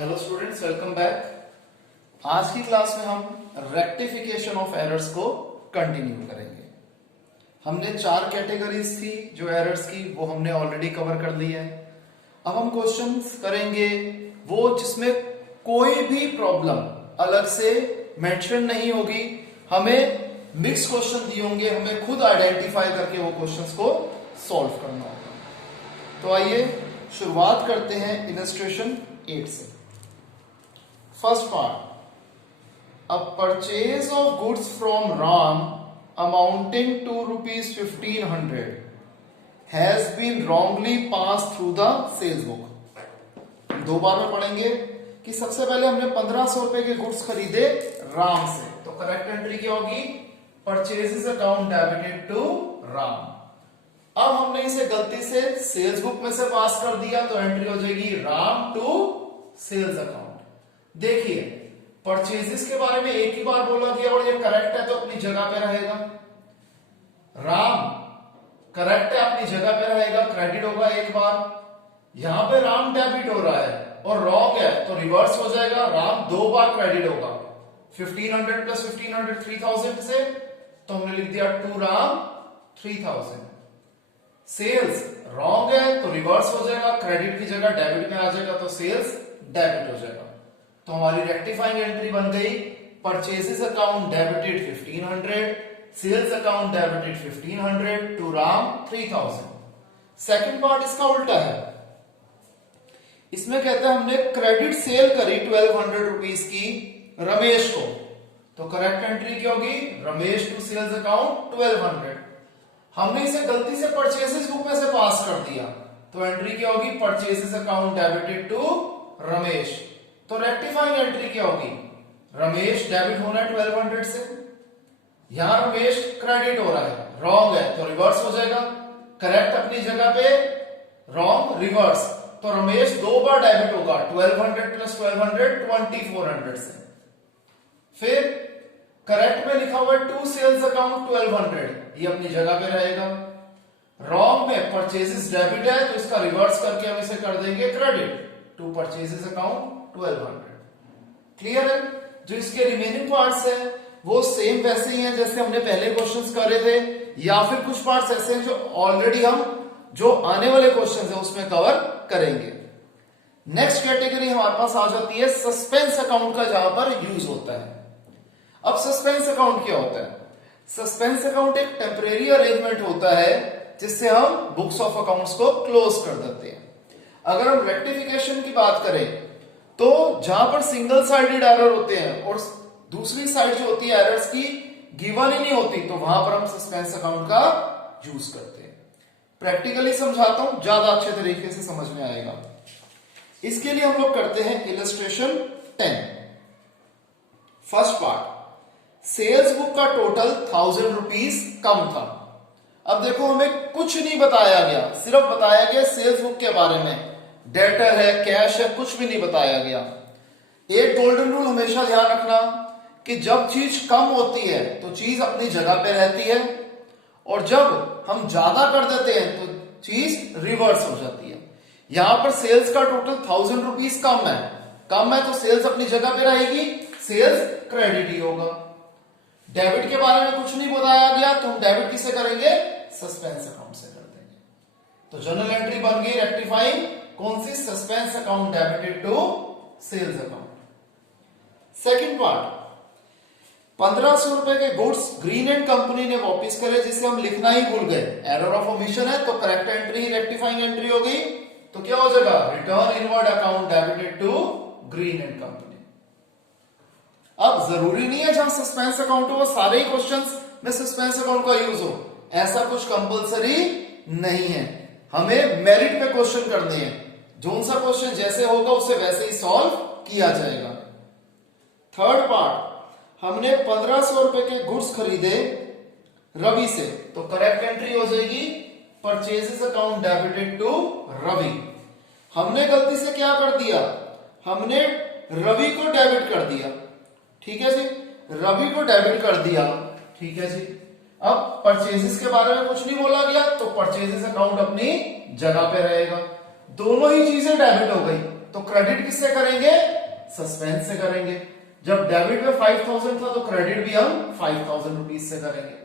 Hello students, welcome back. आज की class में हम रेक्टिफिकेशन ऑफ एरर्स को कंटिन्यू करेंगे। हमने 4 कैटेगरीज थी जो एरर्स की, वो हमने ऑलरेडी कवर कर ली है। अब हम क्वेश्चंस करेंगे वो जिसमें कोई भी प्रॉब्लम अलग से मेंशन नहीं होगी। हमें मिक्स क्वेश्चन दिए होंगे, हमें खुद आइडेंटिफाई करके वो क्वेश्चंस को सॉल्व करना होगा। तो आइए शुरुआत करते हैं इलस्ट्रेशन 8 से। First part, a purchase of goods from Ram amounting to rupees 1500 has been wrongly passed through the sales book। दो बार में पढ़ेंगे कि सबसे पहले हमने 1500 रुपए के गुड्स खरीदे राम से, तो करेक्ट एंट्री क्या होगी? Purchases account debited to Ram. अब हमने इसे गलती से सेल्स बुक में से पास कर दिया, तो एंट्री हो जाएगी राम टू सेल्स अकाउंट। देखिए, परचेजेस के बारे में एक ही बार बोला गया और ये करेक्ट है तो अपनी जगह पे रहेगा। राम करेक्ट है, अपनी जगह पे रहेगा, क्रेडिट होगा एक बार। यहां पे राम डेबिट हो रहा है और रॉन्ग है तो रिवर्स हो जाएगा, राम 2 बार क्रेडिट होगा। 1500 प्लस 1500 3000 से, तो हमने लिख दिया टू राम 3000। सेल्स रॉन्ग है तो रिवर्स हो जाएगा, क्रेडिट की जगह डेबिट में आ जाएगा, तो सेल्स डेबिट हो जाएगा। तो हमारी रेक्टिफाइंग एंट्री बन गई purchases account debited 1500, sales account debited 1500 to Ram 3000। Second part इसका उल्टा है। इसमें कहते हैं हमने क्रेडिट सेल करी 1200 रुपीस की रमेश को, तो करेक्ट एंट्री क्या होगी? Ramesh to sales account 1200। हमने इसे गलती से परचेजेस बुक में से पास कर दिया, तो एंट्री क्या होगी? Purchases account debited to Ramesh. तो रेक्टिफाइंग एंट्री क्या होगी? रमेश डेबिट होना है 1200 से, यहां रमेश क्रेडिट हो रहा है, रॉन्ग है तो रिवर्स हो जाएगा, करेक्ट अपनी जगह पे, रॉन्ग रिवर्स। तो रमेश 2 बार डेबिट होगा, 1200 प्लस 1200 2400 से। फिर करेक्ट में लिखा हुआ है टू सेल्स अकाउंट 1200, ये अपनी जगह पे रहेगा। रॉन्ग में परचेजेस डेबिट है तो इसका रिवर्स करके हम इसे कर देंगे credit to purchases account 1200। Clear है? जो इसके रिमेनिंग पार्ट्स हैं वो सेम वैसे ही हैं जैसे हमने पहले क्वेश्चंस करे थे, या फिर कुछ पार्ट्स ऐसे हैं जो ऑलरेडी हम जो आने वाले क्वेश्चंस हैं उसमें कवर करेंगे। नेक्स्ट कैटेगरी हमारे पास आ जाती है सस्पेंस अकाउंट का, जहां पर यूज होता है। अब सस्पेंस अकाउंट क्या होता है? सस्पेंस अकाउंट एक टेम्परेरी अरेंजमेंट होता है जिससे हम बुक्स ऑफ अकाउंट्स को क्लोज कर देते हैं। अगर हम रेक्टिफिकेशन की बात करें तो जहां पर सिंगल साइडेड एरर होते हैं और दूसरी साइड जो होती है एरर्स की गिवन ही नहीं होती, तो वहां पर हम सस्पेंस अकाउंट का यूज करते हैं। प्रैक्टिकली समझाता हूं, ज्यादा अच्छे तरीके से समझ में आएगा। इसके लिए हम लोग करते हैं illustration 10। First part, sales book का टोटल 1000 रुपीज कम था। अब देखो, हमें कुछ नहीं बताया गया, सिर्फ बताया गया सेल्स बुक के बारे में, डेटर है, कैश है, कुछ भी नहीं बताया गया। एक गोल्डन रूल हमेशा ध्यान रखना कि जब चीज कम होती है तो चीज अपनी जगह पे रहती है, और जब हम ज्यादा कर देते हैं तो चीज रिवर्स हो जाती है। यहां पर सेल्स का टोटल 1000 रुपीज कम है तो सेल्स अपनी जगह पे रहेगी, सेल्स क्रेडिट ही होगा। डेबिट के बारे में कुछ नहीं बताया गया तो हम डेबिट किसे करेंगे? सस्पेंस अकाउंट से कर देंगे। तो जनरल एंट्री बन गई रेक्टिफाइंग कौन सी? Suspense account debited to sales account. Second part, 1500 रुपए के गुड्स ग्रीन एंड कंपनी ने वापस करे, जिसे हम लिखना ही भूल गए, एरर ऑफ ओमिशन है, तो करेक्ट एंट्री रेक्टिफाइंग एंट्री हो गई। तो क्या हो जाएगा? Return inward account debited to Green and company. अब जरूरी नहीं है जहां सस्पेंस अकाउंट हो वो सारे ही क्वेश्चंस में सस्पेंस अकाउंट का यूज हो, ऐसा कुछ कंपलसरी नहीं है। हमें मेरिट पे क्वेश्चन करने हैं, जो सा क्वेश्चन जैसे होगा उसे वैसे ही सॉल्व किया जाएगा। थर्ड पार्ट, हमने 1500 रुपए के गुड्स खरीदे रवि से, तो करेक्ट एंट्री हो जाएगी purchases account debited to Ravi. हमने गलती से क्या कर दिया? हमने रवि को डेबिट कर दिया, ठीक है जी, रवि को डेबिट कर दिया, ठीक है जी। अब परचेजेस के बारे में कुछ नहीं बोला गया तो परचेजेस अकाउंट अपनी जगह पे रहेगा। दोनों ही चीजें डेबिट हो गई, तो क्रेडिट किससे करेंगे? सस्पेंस से करेंगे। जब डेबिट में 5000 था तो क्रेडिट भी हम 5000 रुपीज से करेंगे।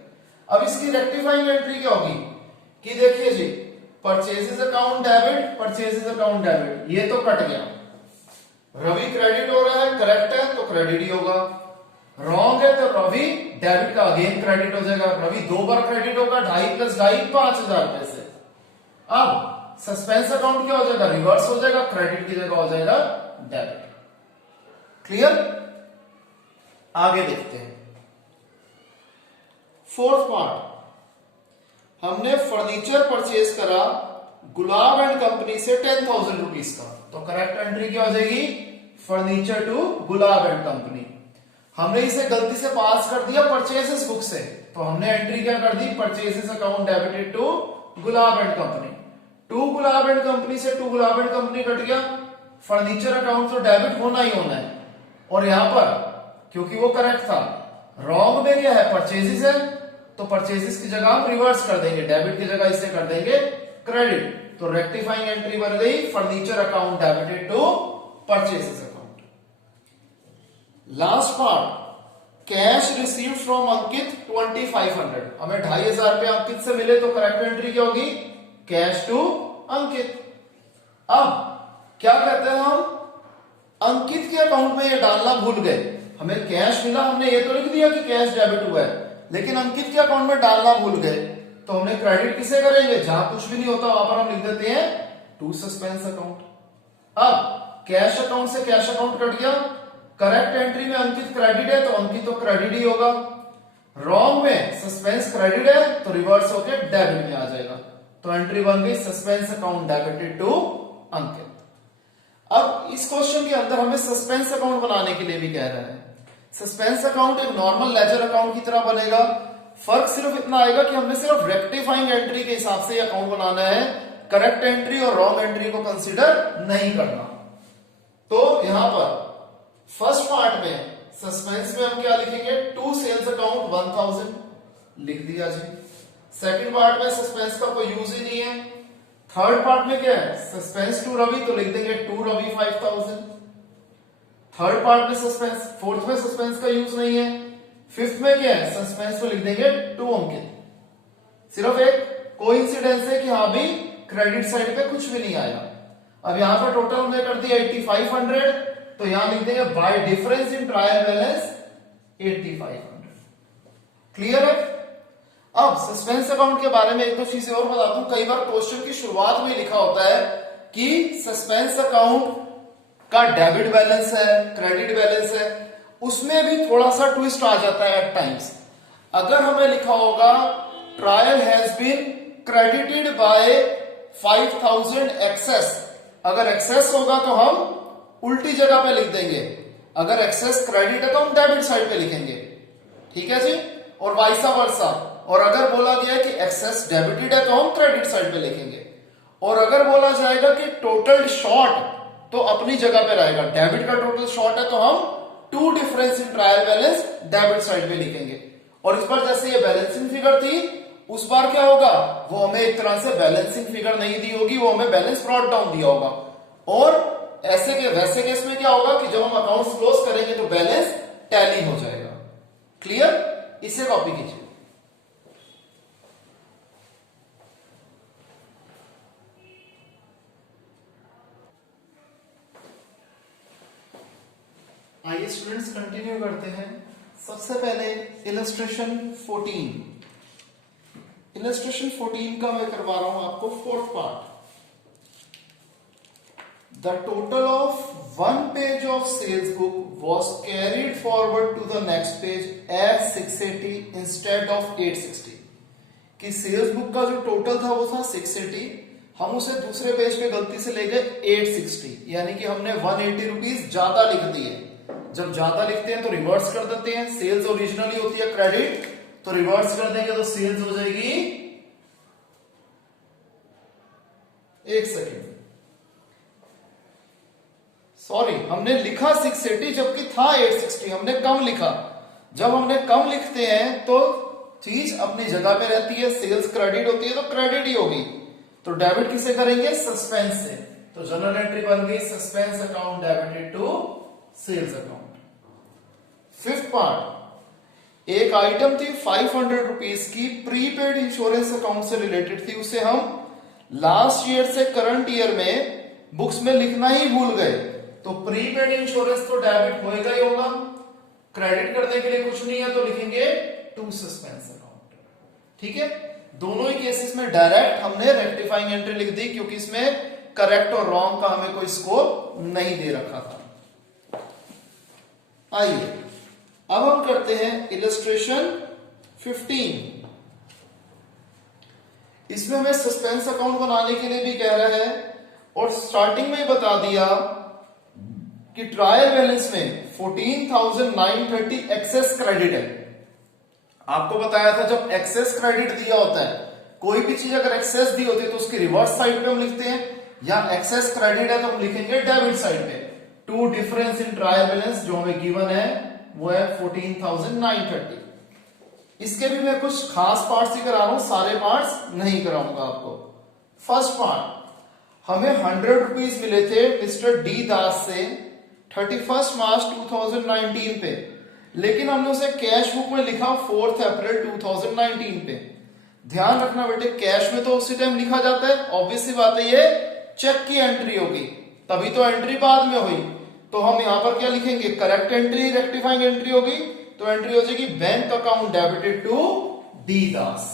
अब इसकी रेक्टिफाइंग एंट्री क्या होगी कि देखिए जी, purchases account debit, purchases account debit, ये तो कट गया। रवि क्रेडिट हो रहा है, करेक्ट है तो क्रेडिट ही होगा। रॉन्ग है तो रवि डेबिट का अगेन क्रेडिट हो जाएगा। रवि 2 बार क्रेडिट होगा, 2.5 + 2.5 5000 रुपए से। अब सस्पेंस अकाउंट क्या हो जाएगा? रिवर्स हो जाएगा, क्रेडिट की जगह हो जाएगा डेबिट। क्लियर? आगे देखते हैं। फोर्थ पार्ट, हमने फर्नीचर परचेज करा गुलाब एंड कंपनी से 10,000 रुपीज का, तो करेक्ट एंट्री क्या हो जाएगी? Furniture to Gulab and company. हमने इसे गलती से पास कर दिया परचेजेस बुक से, तो हमने एंट्री क्या कर दी? Purchases account debited to Gulab and company. To Gulab and company से to Gulab and company cut गया, फर्नीचर अकाउंट तो डेबिट होना ही होना है। और यहां पर क्योंकि वो करेक्ट था, रॉन्ग में क्या है? परचेजेस है, तो परचेजेस की जगह हम रिवर्स कर देंगे, डेबिट की जगह इसे कर देंगे क्रेडिट। तो रेक्टिफाइंग एंट्री बन गई furniture account debited to purchases account. Last part, cash received from Ankit 2500, हमें 2500 रुपए अंकित से मिले, तो करेक्ट एंट्री क्या होगी? कैश टू अंकित। अब क्या कहते हैं हम? अंकित के अकाउंट में ये डालना भूल गए। हमें कैश मिला, हमने ये तो लिख दिया कि कैश डेबिट हुआ है, लेकिन अंकित के अकाउंट में डालना भूल गए, तो हमने क्रेडिट किसे करेंगे? जहां कुछ भी नहीं होता वहां पर हम लिख देते हैं टू सस्पेंस अकाउंट। अब कैश अकाउंट से कैश अकाउंट कट गया, करेक्ट एंट्री में अंकित क्रेडिट है तो अंकित तो क्रेडिट ही होगा। रॉन्ग में सस्पेंस क्रेडिट है तो रिवर्स होकर डेबिट में आ जाएगा। तो एंट्री बन गई सस्पेंस अकाउंट डेबिटेड टू अंकित। अब इस क्वेश्चन के अंदर हमें सस्पेंस अकाउंट बनाने के लिए भी कह रहा है। सस्पेंस अकाउंट एक नॉर्मल लेजर अकाउंट की तरह बनेगा, फर्क सिर्फ इतना आएगा कि हमने सिर्फ रेक्टिफाइंग एंट्री के हिसाब से अकाउंट बनाना है, करेक्ट एंट्री और रॉन्ग एंट्री को कंसीडर नहीं करना। तो यहां पर फर्स्ट पार्ट में सस्पेंस में हम क्या लिखेंगे? टू सेल्स अकाउंट 1000 लिख दिया जी। सेकंड पार्ट में सस्पेंस का कोई यूज ही नहीं है। थर्ड पार्ट में क्या है? सस्पेंस टू रवि, तो लिख देंगे टू रवि 5000। थर्ड पार्ट में सस्पेंस, फोर्थ में सस्पेंस का यूज नहीं है। फिफ्थ में क्या है? सस्पेंस तो लिख देंगे टू अंकित। सिर्फ एक कोइंसिडेंस है कि हाँ भी क्रेडिट साइड पे कुछ भी नहीं आया। अब यहां पर टोटल हमने कर दिया 8500, तो यहां लिख देंगे bye difference in trial balance 8500। Clear है? अब सस्पेंस अकाउंट के बारे में एक दो चीजें और बता दूं। कई बार क्वेश्चन की शुरुआत में लिखा होता है कि सस्पेंस अकाउंट का डेबिट बैलेंस है, क्रेडिट बैलेंस है, उसमें भी थोड़ा सा ट्विस्ट आ जाता है एट टाइम्स। अगर हमें लिखा होगा trial has been credited by 5000 excess, अगर एक्सेस होगा तो हम उल्टी जगह पे लिख देंगे, अगर एक्सेस क्रेडिट है तो हम डेबिट साइड पे लिखेंगे। ठीक है जी? और वाइसा वर्सा। और अगर बोला गया है कि एक्सेस डेबिटेड है तो हम क्रेडिट साइड पे लिखेंगे। और अगर बोला जाएगा कि टोटल शॉर्ट, तो अपनी जगह पे रहेगा। डेबिट का टोटल शॉर्ट है तो हम to difference in trial balance debit side पे लिखेंगे। और इस बार जैसे ये बैलेंसिंग फिगर थी, उस बार क्या होगा? वो हमें एक तरह से बैलेंसिंग फिगर नहीं दी होगी, वो हमें बैलेंस ब्रॉट डाउन दिया होगा। और ऐसे के वैसे केस में क्या होगा कि जब हम अकाउंट्स क्लोज करेंगे तो बैलेंस टैली हो जाएगा। क्लियर? इसे कॉपी कीजिए। आइए स्टूडेंट्स कंटिन्यू करते हैं। सबसे पहले इलस्ट्रेशन 14। इलस्ट्रेशन 14 का मैं करवा रहा हूं आपको fourth part. The total of one page of sales book was carried forward to the next page as 680 instead of 860। कि सेल्स बुक का जो टोटल था वो था 680, हम उसे दूसरे पेज पे गलती से ले गए 860, यानी कि हमने 180 रुपीज ज्यादा लिख दिए। जब ज्यादा लिखते हैं तो रिवर्स कर देते हैं। सेल्स ओरिजिनली होती है क्रेडिट, तो रिवर्स कर देंगे तो सेल्स हो जाएगी, एक सेकेंड, सॉरी, हमने लिखा 680 जबकि था 860, हमने कम लिखा। जब हमने कम लिखते हैं तो चीज अपनी जगह पे रहती है। सेल्स क्रेडिट होती है तो क्रेडिट ही होगी। तो डेबिट किसे करेंगे? सस्पेंस से। तो जनरल एंट्री बन गई suspense account debited to sales account. Fifth part, एक आइटम थी 500 रुपीज की, प्रीपेड इंश्योरेंस अकाउंट से रिलेटेड थी, उसे हम लास्ट ईयर से करंट ईयर में बुक्स में लिखना ही भूल गए। तो प्रीपेड इंश्योरेंस तो डेबिट होएगा ही होगा, क्रेडिट करने के लिए कुछ नहीं है तो लिखेंगे टू सस्पेंस अकाउंट। ठीक है, दोनों ही केसेस में डायरेक्ट हमने रेक्टिफाइंग एंट्री लिख दी क्योंकि इसमें करेक्ट और रॉन्ग का हमें कोई स्कोप नहीं दे रखा था। आइए अब हम करते हैं इलस्ट्रेशन 15। इसमें हमें सस्पेंस अकाउंट बनाने के लिए भी कह रहा है और स्टार्टिंग में ही बता दिया कि ट्रायल बैलेंस में 14,930 एक्सेस क्रेडिट है। आपको बताया था जब एक्सेस क्रेडिट दिया होता है, कोई भी चीज अगर एक्सेस दी होती है तो उसकी रिवर्स साइड पे हम लिखते हैं, या एक्सेस क्रेडिट है तो हम लिखेंगे डेबिट साइड पे। To difference in trial balance जो हमें गिवन है वो है 14,930। इसके भी मैं कुछ खास पार्ट्स ही करा रहा हूं, सारे पार्ट्स नहीं कराऊंगा आपको। फर्स्ट पार्ट, हमें 100 रुपीज मिले थे मिस्टर डी दास से 31 मार्च 2019 पे, लेकिन हमने उसे कैश बुक में लिखा 4 अप्रैल 2019 पे। ध्यान रखना बेटे, कैश में तो उसी टाइम लिखा जाता है, ऑब्वियस सी बात है ये चेक की एंट्री होगी, तभी तो एंट्री बाद में हुई। तो हम यहां पर क्या लिखेंगे, करेक्ट एंट्री रेक्टिफाइंग एंट्री होगी, तो एंट्री हो जाएगी bank account debited to D Das.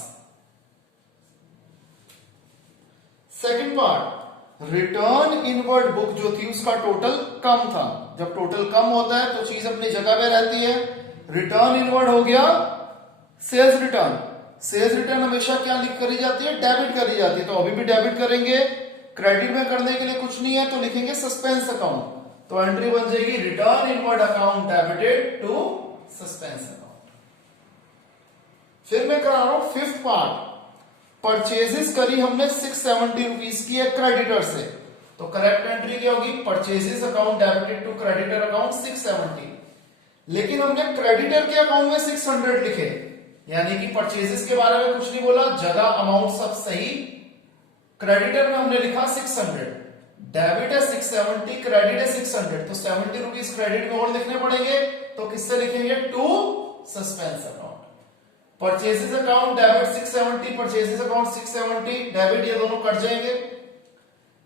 Second part, return inward book जो थी उसका टोटल कम था। जब टोटल कम होता है तो चीज अपनी जगह पे रहती है। रिटर्न इनवर्ड हो गया सेल्स रिटर्न। सेल्स रिटर्न हमेशा क्या लिख करी जाती है, डेबिट करी जाती है, तो अभी भी डेबिट करेंगे। क्रेडिट में करने के लिए कुछ नहीं है तो लिखेंगे सस्पेंस अकाउंट, तो एंट्री बन जाएगी return inward account debited to suspense account. फिर मैं करा रहा हूं फिफ्थ पार्ट, परचेजेस करी हमने 670 रुपीज की है क्रेडिटर से, तो करेक्ट एंट्री क्या होगी, purchases account debited to creditor account 670। लेकिन हमने क्रेडिटर के अकाउंट में 600 लिखे, यानी कि परचेजेस के बारे में कुछ नहीं बोला, जगह अमाउंट सब सही। क्रेडिटर में हमने लिखा 600, डेबिट है 670, क्रेडिट है 600, तो 70 रुपीज क्रेडिट में और लिखने पड़ेंगे, तो किससे लिखेंगे, to suspense account. Purchases account debit 670, purchases account 670, debit ये दोनों कट जाएंगे।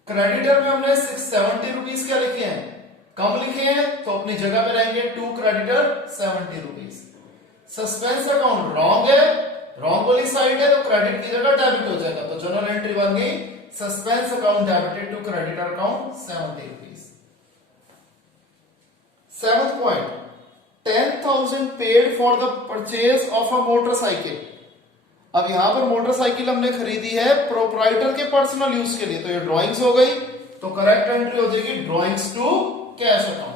क्रेडिटर में हमने 670 रुपीज क्या लिखे हैं, कम लिखे हैं, तो अपनी जगह पे रहेंगे, to creditor 70 rupees. Suspense account wrong है, रॉन्ग वाली साइड है, तो क्रेडिट की जगह डेबिट हो जाएगा, तो जनरल एंट्री बन गई suspense account debited to creditor account 70 rupees. Seventh point, 10,000 paid for the purchase of a motorcycle. अब यहां पर मोटरसाइकिल हमने खरीदी है प्रोप्राइटर के पर्सनल यूज के लिए, तो ये ड्राइंग्स हो गई, तो करेक्ट एंट्री हो जाएगी ड्राइंग्स टू कैश अकाउंट।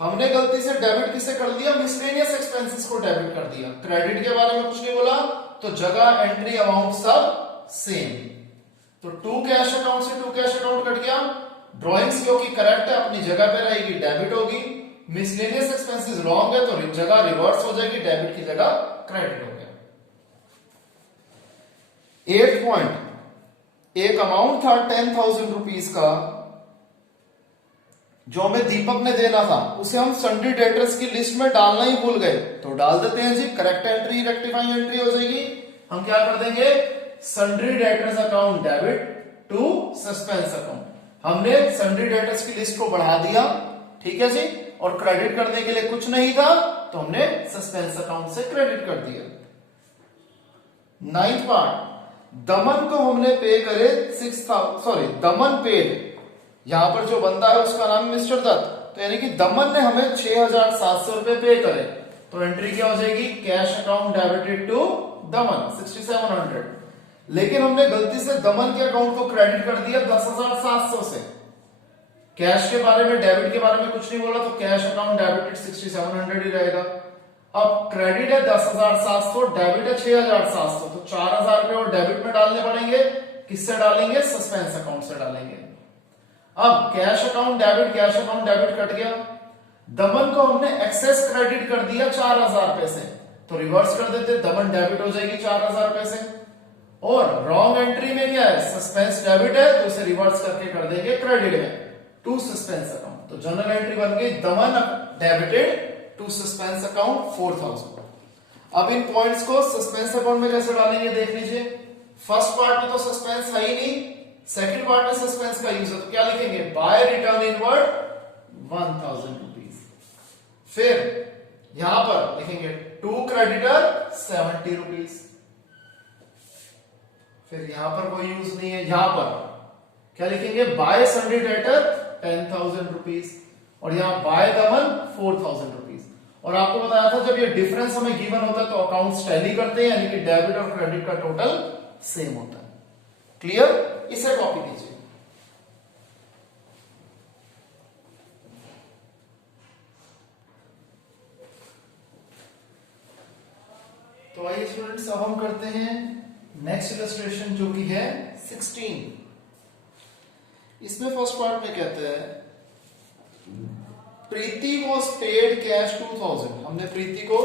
हमने गलती से डेबिट किसे कर दिया, मिसलेनियस एक्सपेंसेस को डेबिट कर दिया, क्रेडिट के बारे में कुछ नहीं बोला, तो जगह एंट्री अमाउंट सब सेम, तो टू कैश अकाउंट से टू कैश अकाउंट कट गया। ड्राइंग्स क्योंकि करेक्ट है अपनी जगह पे रहेगी, डेबिट होगी। मिसलेनियस एक्सपेंसेस रॉन्ग है तो जगह रिवर्स हो जाएगी, डेबिट की जगह क्रेडिट हो गया। 8th पॉइंट, एक अमाउंट था 10,000 रुपीज का जो हमें दीपक ने देना था, उसे हम सन्ड्री डेटर्स की लिस्ट में डालना ही भूल गए, तो डाल देते हैं जी, करेक्ट एंट्री रेक्टिफाइंग एंट्री हो जाएगी। हम क्या कर देंगे, sundry debtors account debit to suspense account. हमने सन्ड्री डेटर्स की लिस्ट को बढ़ा दिया, ठीक है जी, और क्रेडिट करने के लिए कुछ नहीं था तो हमने सस्पेंस अकाउंट से क्रेडिट कर दिया। 9th पार्ट, दमन को हमने पे करे 6,000, दमन पेड, यहां पर जो बंदा है उसका नाम मिस्टर दत्त, तो यानी कि दमन ने हमें 6,700 रुपए पे करे, तो एंट्री क्या हो जाएगी, कैश अकाउंट डेबिटेड टू दमन 6,700। लेकिन हमने गलती से दमन के अकाउंट को क्रेडिट कर दिया 10,700 से, कैश के बारे में डेबिट के बारे में कुछ नहीं बोला, तो कैश अकाउंट डेबिटेड 6,700 ही रहेगा। अब क्रेडिट है 10,700, डेबिट है 6,700, तो 4,000 रुपए और डेबिट में डालने पड़ेंगे, किससे डालेंगे, सस्पेंस अकाउंट से डालेंगे। अब cash account debit, cash account debit cut गया। दमन को हमने एक्सेस क्रेडिट कर दिया 4,000 रुपए से, तो रिवर्स कर देते, दमन डेबिट हो जाएगी 4,000 रुपए से। और रॉन्ग एंट्री में क्या है, सस्पेंस डेबिट है तो इसे रिवर्स करके कर देंगे क्रेडिट में टू सस्पेंस अकाउंट। तो जनरल एंट्री बन गई दमन डेबिटेड टू सस्पेंस अकाउंट 4000। अब इन पॉइंट्स को सस्पेंस अकाउंट में कैसे डालेंगे देख लीजिए। फर्स्ट पार्ट में तो सस्पेंस है ही नहीं, सेकंड पार्ट में सस्पेंस का यूज है, तो क्या लिखेंगे, बाय रिटर्न इनवर्ड 1000 रुपीज। फिर यहां पर लिखेंगे टू क्रेडिटर 70 रुपीज। फिर यहां पर कोई यूज नहीं है, यहां पर क्या लिखेंगे, बाय सन्डे डेटर 10,000 रुपीज और यहां बाय दमन 4,000 रुपीज। और आपको बताया था जब ये डिफरेंस हमें गिवन होता है तो अकाउंट्स टैली करते हैं, यानी कि डेबिट और क्रेडिट का टोटल सेम होता है। क्लियर, इसे कॉपी कीजिए। तो आइए स्टूडेंट्स अब हम करते हैं नेक्स्ट इलस्ट्रेशन जो कि है 16। इसमें फर्स्ट पार्ट में कहते हैं प्रीति वॉज पेड कैश 2000। हमने प्रीति को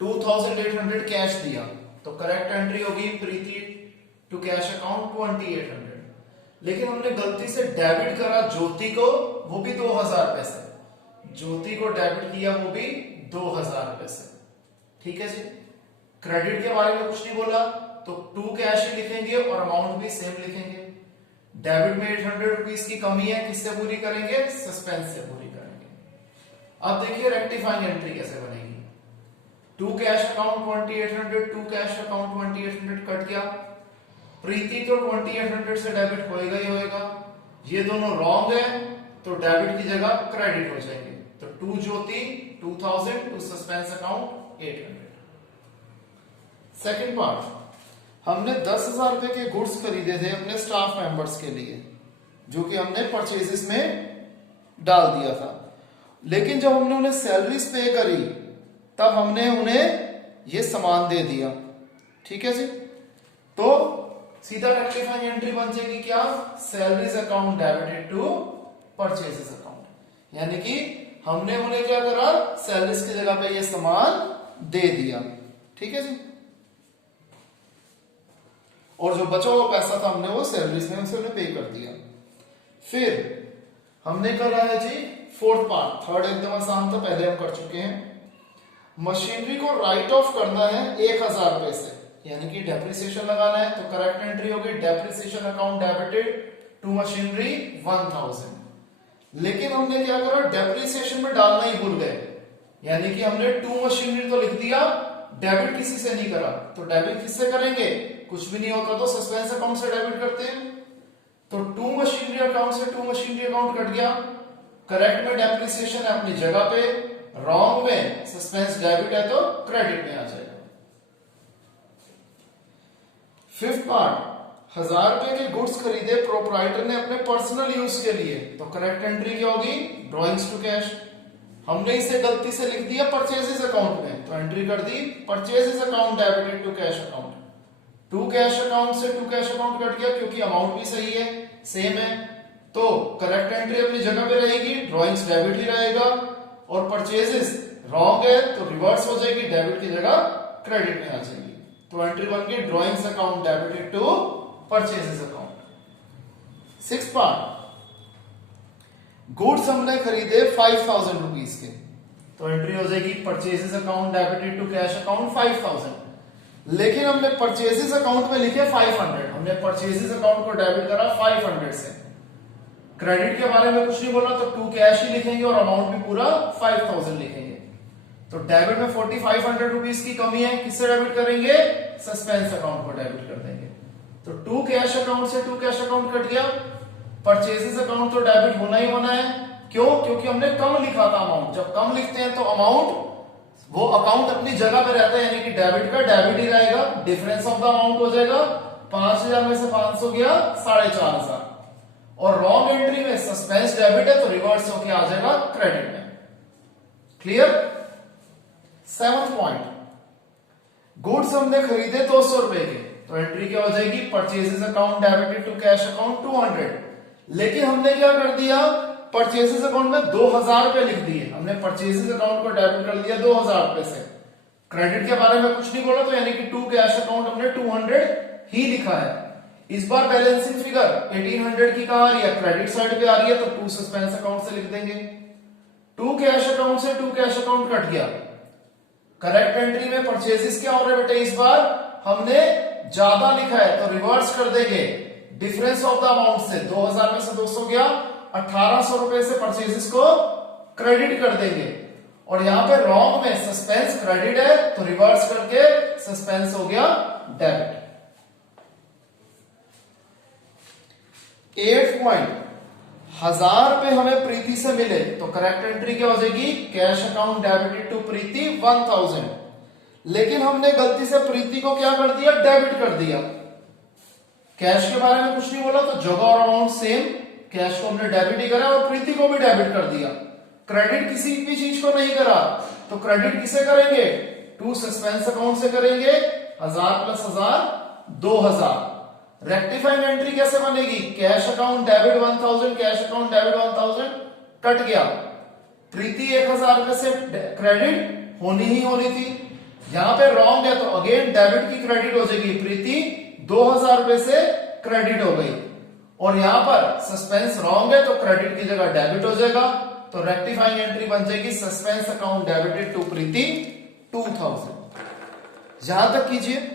2800 कैश दिया, तो करेक्ट एंट्री होगी प्रीति टू कैश अकाउंट 2800। लेकिन हमने गलती से डेबिट करा ज्योति को, वो भी 2000 पैसे। ज्योति को डेबिट किया वो भी 2000 पैसे। ठीक है जी, क्रेडिट के बारे में कुछ नहीं बोला तो टू कैश ही लिखेंगे और अमाउंट भी सेम लिखेंगे। डेबिट में 800 रुपीज की कमी है, किससे पूरी करेंगे, सस्पेंस से पूरी करेंगे। अब देखिए रेक्टिफाइंग एंट्री कैसे बनेगी। To cash account 2800, to cash account 2800 cut गया। प्रीति तो 2800 से डेबिट होएगा ही होएगा, ये दोनों रॉन्ग है तो डेबिट की जगह क्रेडिट हो जाएंगे। तो to Jyoti 2000, to suspense account 800। Second part, हमने 10,000 रुपए के गुड्स खरीदे थे अपने स्टाफ मेंबर्स के लिए, जो कि हमने परचेजेस में डाल दिया था। लेकिन जब हमने उन्हें सैलरीज पे करी तब हमने उन्हें ये सामान दे दिया। ठीक है जी, तो सीधा रेक्टिफाइंग एंट्री बन जाएगी क्या, salaries account debited to purchases account. यानी कि हमने उन्हें क्या करा, सैलरीज की जगह पे ये सामान दे दिया। ठीक है जी, और जो बचा हुआ पैसा था हमने वो सैलरीज में उसे उन्हें पे कर दिया। फिर हमने करा है जी फोर्थ पार्ट, थर्ड एकदम आसान था, पहले हम कर चुके हैं। मशीनरी को राइट ऑफ करना है 1000 रुपए से, यानी कि डेप्रिसिएशन लगाना है। तो करेक्ट एंट्री होगी depreciation account debited to machinery 1000। लेकिन हमने क्या करा, डेप्रिसिएशन में डालना ही भूल गए, यानी कि हमने टू मशीनरी तो लिख दिया, डेबिट किसी से नहीं करा। तो डेबिट किससे करेंगे, कुछ भी नहीं होता तो सस्पेंस अकाउंट से डेबिट करते हैं। तो टू मशीनरी अकाउंट से टू मशीनरी अकाउंट कट गया। करेक्ट में डेप्रिसिएशन है अपनी जगह पे, रॉन्ग में सस्पेंस डेबिट है तो क्रेडिट में आ जाएगा। फिफ्थ पार्ट, 1000 रुपए के गुड्स खरीदे प्रोप्राइटर ने अपने पर्सनल यूज के लिए, तो करेक्ट एंट्री क्या होगी, ड्रॉइंग्स टू कैश। हमने इसे गलती से लिख दिया परचेजेस अकाउंट में, तो एंट्री कर दी purchases account debited to cash account. To cash account से टू कैश अकाउंट कट गया क्योंकि अमाउंट भी सही है, सेम है, तो करेक्ट एंट्री अपनी जगह पे रहेगी, ड्रॉइंग्स डेबिट ही रहेगा। और परचेजेस रॉन्ग है तो रिवर्स हो जाएगी, डेबिट की जगह क्रेडिट में आ जाएगी। तो एंट्री बन गई drawings account debited to purchases account. Six part, goods हमने खरीदे 5000 रुपीज के, तो एंट्री हो जाएगी purchases account debited to cash account 5000। लेकिन हमने परचेजेस अकाउंट में लिखे 500, हमने परचेजेस अकाउंट को डेबिट करा 500 से। क्रेडिट के बारे में कुछ नहीं बोला तो टू कैश ही लिखेंगे और अमाउंट भी पूरा 5000 लिखेंगे। तो डेबिट में 4500 रुपीज की कमी है, किससे डेबिट करेंगे, सस्पेंस अकाउंट को डेबिट कर देंगे। तो टू कैश अकाउंट से टू कैश अकाउंट कट गया, परचेजेस अकाउंट तो डेबिट होना ही होना है। क्यों, क्योंकि हमने कम लिखा था अमाउंट। जब कम लिखते हैं तो अमाउंट, वो अकाउंट अपनी जगह पे रहता है, यानी कि डेबिट का डेबिट ही रहेगा, डिफरेंस ऑफ द अमाउंट हो जाएगा। 5000 में से 500 गया 4500, और रॉन्ग एंट्री में सस्पेंस डेबिट है तो रिवर्स होके आ जाएगा क्रेडिट में। क्लियर। सेवंथ पॉइंट, गुड्स हमने खरीदे 200 रुपए के, तो एंट्री क्या हो जाएगी, purchases account debited to cash account 200। लेकिन हमने क्या कर दिया, परचेजेस अकाउंट में 2000 रुपए लिख दिए, हमने परचेजेस अकाउंट को डेबिट कर दिया 2000 रुपए से। क्रेडिट के बारे में कुछ नहीं बोला, तो यानी कि टू कैश अकाउंट हमने 200 ही लिखा है। इस बार बैलेंसिंग फिगर 1800 की कहां आ रही है, क्रेडिट साइड पे आ रही है, तो टू सस्पेंस अकाउंट से लिख देंगे। टू कैश अकाउंट से टू कैश अकाउंट कट गया। करेक्ट एंट्री में परचेजेस क्या हो रहे बेटे, इस बार हमने ज्यादा लिखा है तो रिवर्स कर देंगे डिफरेंस ऑफ द अमाउंट से। 2000 में से 200 गया, 1800 रुपए से परचेजेस को क्रेडिट कर देंगे। और यहां पे रॉन्ग में सस्पेंस क्रेडिट है तो रिवर्स करके सस्पेंस हो गया डेबिट। 8 पॉइंट, 1000 रुपए हमें प्रीति से मिले तो करेक्ट एंट्री क्या हो जाएगी, कैश अकाउंट डेबिटेड टू प्रीति 1000। लेकिन हमने गलती से प्रीति को क्या कर दिया, डेबिट कर दिया। कैश के बारे में कुछ नहीं बोला तो जगह और अमाउंट सेम, कैश को हमने डेबिट ही करा और प्रीति को भी डेबिट कर दिया। क्रेडिट किसी भी चीज को नहीं करा, तो क्रेडिट किसे करेंगे, टू सस्पेंस अकाउंट से करेंगे। 1000 प्लस 1000 2000। रेक्टिफाइंग एंट्री कैसे बनेगी, cash account debit 1000, cash account debit 1000 cut गया। प्रीति 1000 रुपए से क्रेडिट होनी ही होनी थी, यहां पे रॉन्ग है तो अगेन डेबिट की क्रेडिट हो जाएगी। प्रीति 2000 रुपए से क्रेडिट हो गई और यहां पर सस्पेंस रॉन्ग है तो क्रेडिट की जगह डेबिट हो जाएगा। तो रेक्टिफाइंग एंट्री बन जाएगी सस्पेंस अकाउंट डेबिटेड टू प्रीति 2000। यहां तक कीजिए।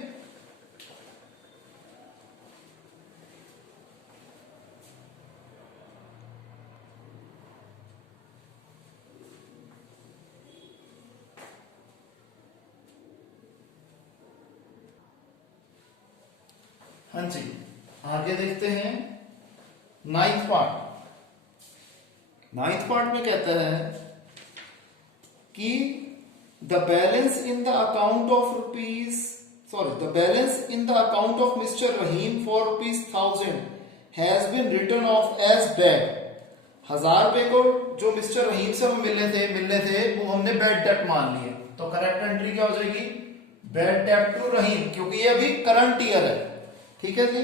हाँ जी, आगे देखते हैं 9th पार्ट। 9th पार्ट में कहता है कि the balance in the account of the balance in the account of mister Rahim for ₹1000 has been written off as bad. 1000 रुपए को जो मिस्टर रहीम से हम मिलने थे वो हमने बैड डेट मान लिए, तो करेक्ट एंट्री क्या हो जाएगी, बैड डेट टू रहीम, क्योंकि ये अभी करंट ईयर है, ठीक है जी।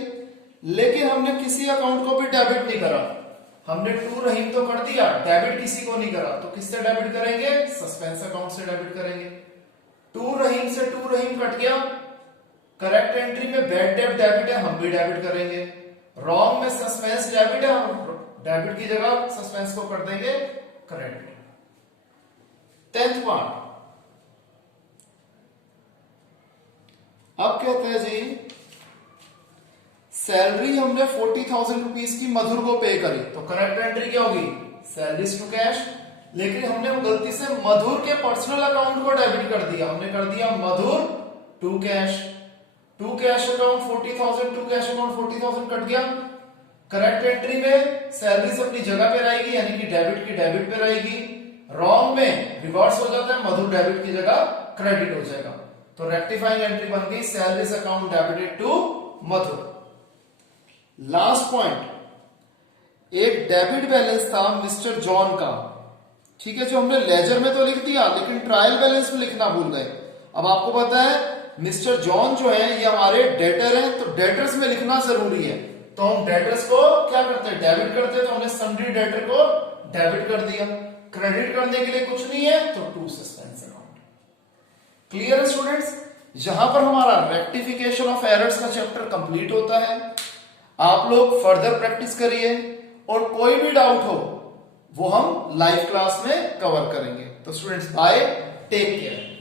लेकिन हमने किसी अकाउंट को भी डेबिट नहीं करा, हमने टू रहीम तो कर दिया, डेबिट किसी को नहीं करा, तो किससे डेबिट करेंगे, सस्पेंस अकाउंट से डेबिट करेंगे। टू रहीम से टू रहीम कट गया, करेक्ट एंट्री में बैड डेट डेबिट है, हम भी डेबिट करेंगे। रॉन्ग में सस्पेंस डेबिट है, हम डेबिट की जगह सस्पेंस को कर देंगे क्रेडिट। 10th पार्ट अब कहते हैं जी, सैलरी हमने 40,000 रुपीज की मधुर को पे करी, तो करेक्ट एंट्री क्या होगी, सैलरीज टू कैश। लेकिन हमने वो गलती से मधुर के पर्सनल अकाउंट को डेबिट कर दिया, हमने कर दिया Madhur to cash. To cash account 40,000, to cash account 40,000 cut गया। करेक्ट एंट्री में सैलरीज अपनी जगह पे रहेगी, यानी कि डेबिट की डेबिट पे रहेगी। रॉन्ग में रिवर्स हो जाता है, मधुर डेबिट की जगह क्रेडिट हो जाएगा। तो रेक्टिफाइंग एंट्री बन गई salaries account debited to Madhur. Last point, एक डेबिट बैलेंस था मिस्टर जॉन का, ठीक है, जो हमने लेजर में तो लिख दिया लेकिन ट्रायल बैलेंस में लिखना भूल गए। अब आपको पता है मिस्टर जॉन जो है ये हमारे डेटर हैं, तो डेटर्स में लिखना जरूरी है, तो हम डेटर्स को क्या करते हैं, डेबिट करते हैं, तो हमने सन्ड्री डेटर को डेबिट कर दिया। क्रेडिट करने के लिए कुछ नहीं है तो टू सस्पेंस अकाउंट। क्लियर है स्टूडेंट्स, यहां पर हमारा रेक्टिफिकेशन ऑफ एरर्स का चैप्टर कंप्लीट होता है। आप लोग फर्दर प्रैक्टिस करिए और कोई भी डाउट हो वो हम लाइव क्लास में कवर करेंगे। तो स्टूडेंट्स बाय, टेक केयर।